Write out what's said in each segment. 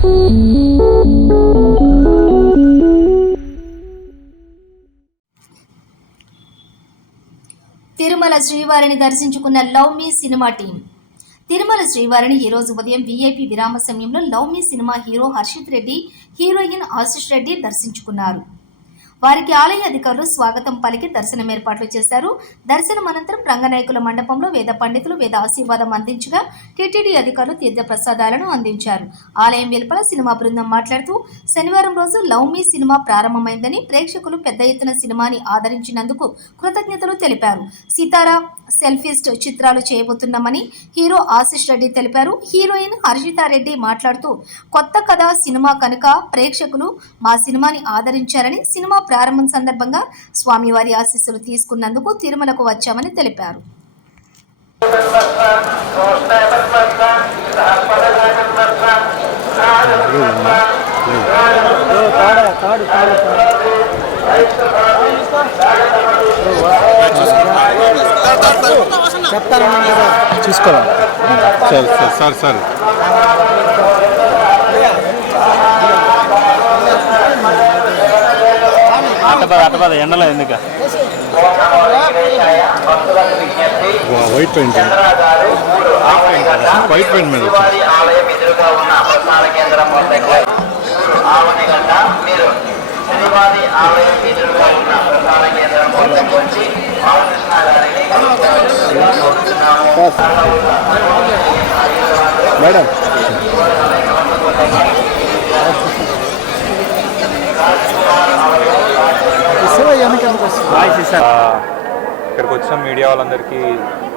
తిరుమల శ్రీవారిని దర్శించుకున్న Love Me cinema team. Tirumala శ్రీవారిని ఈ రోజు ఉదయం వీఐపీ విరామ సమయంలో Love Me cinema hero Harshit Reddy, heroine Ashish Reddy దర్శించుకున్నారు. వారికి ఆలయ అధికారులు స్వాగతం పలికి దర్శనం ఏర్పాట్లు చేశారు. దర్శనం అనంతరం రంగనాయకుల మండపంలో వేద పండితులు వేద ఆశీర్వాదం అందించగా టీటీడీ అధికారులు తీర్థ ప్రసాదాలను అందించారు. ఆలయం వెలుపల సినిమా బృందం మాట్లాడుతూ, శనివారం రోజు లవ్ మీ సినిమా ప్రారంభమైందని, ప్రేక్షకులు పెద్ద ఎత్తున సినిమాని ఆదరించినందుకు కృతజ్ఞతలు తెలిపారు. సితారా, సెల్ఫిస్ట్ చిత్రాలు చేయబోతున్నామని హీరో ఆశిష్ రెడ్డి తెలిపారు. హీరోయిన్ హర్షితారెడ్డి మాట్లాడుతూ, కొత్త కథ సినిమా కనుక ప్రేక్షకులు మా సినిమాని ఆదరించారని, సినిమా ప్రారంభం సందర్భంగా స్వామివారి ఆశీస్సులు తీసుకున్నందుకు తిరుమలకు వచ్చామని తెలిపారు. చూసుకోవాలి సార్ అట్టపద ఎండలో ఎందుక వైట్ పెయింట్ మీద మేడం ఇక్కడికి వచ్చిన మీడియా వాళ్ళందరికీ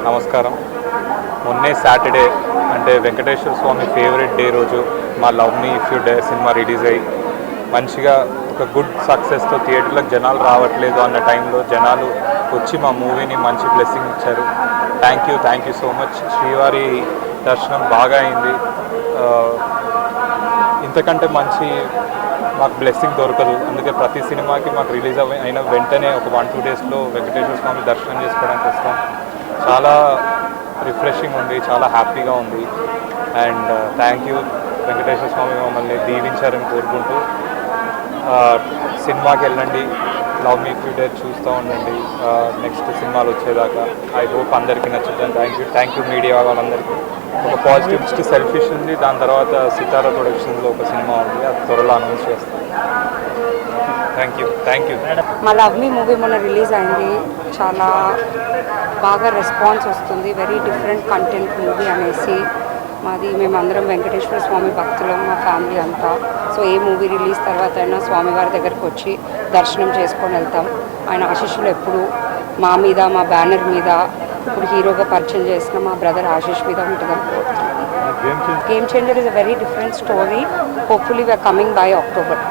నమస్కారం. మొన్నే సాటర్డే అంటే వెంకటేశ్వర స్వామి ఫేవరెట్ డే రోజు మా love me if you dare cinema release అయ్యి మంచిగా ఒక గుడ్ సక్సెస్తో థియేటర్లకు జనాలు రావట్లేదు అన్న టైంలో జనాలు వచ్చి మా మూవీని మంచి బ్లెస్సింగ్ ఇచ్చారు. Thank you so much. శ్రీవారి దర్శనం బాగా అయింది. ఇంతకంటే మంచి మాకు బ్లెస్సింగ్ దొరకదు. అందుకే ప్రతి సినిమాకి మాకు రిలీజ్ అయిన వెంటనే ఒక 1-2 డేస్లో వెంకటేశ్వర స్వామి దర్శనం చేసుకోవడానికి వస్తాం. చాలా రిఫ్రెషింగ్ ఉంది, చాలా హ్యాపీగా ఉంది. అండ్ థ్యాంక్ యూ వెంకటేశ్వర స్వామి మమ్మల్ని దీవించారని కోరుకుంటూ సినిమాకి వెళ్ళండి, love me if you dare చూస్తూ ఉండండి నెక్స్ట్ సినిమాలు వచ్చేదాకా. ఐ హోప్ అందరికీ నచ్చుతుంది. థ్యాంక్ యూ మీడియా వాళ్ళందరికీ. ఒక పాజిటివ్ సెల్ఫిష్ ఉంది, దాని తర్వాత సితారా ప్రొడక్షన్స్లో ఒక సినిమా ఉంది, అది త్వరలో అనౌన్స్ చేస్తాం. Thank you. మా లవ్ మీ మూవీ మొన్న రిలీజ్ అయింది. చాలా బాగా రెస్పాన్స్ వస్తుంది. వెరీ డిఫరెంట్ కంటెంట్ మూవీ అనేసి. మేమందరం వెంకటేశ్వర స్వామి భక్తులం, మా ఫ్యామిలీ అంతా. సో ఏ మూవీ రిలీజ్ తర్వాత అయినా స్వామివారి దగ్గరికి వచ్చి దర్శనం చేసుకొని వెళ్తాం. ఆయన ఆశీస్సులు ఎప్పుడు మా మీద, మా బ్యానర్ మీద, ఇప్పుడు హీరోగా పరిచయం చేసిన మా బ్రదర్ ఆశీష్ మీద ఉంటుందని కోరుతున్నాం. Game Changer is a very different story. Hopefully we're coming by October.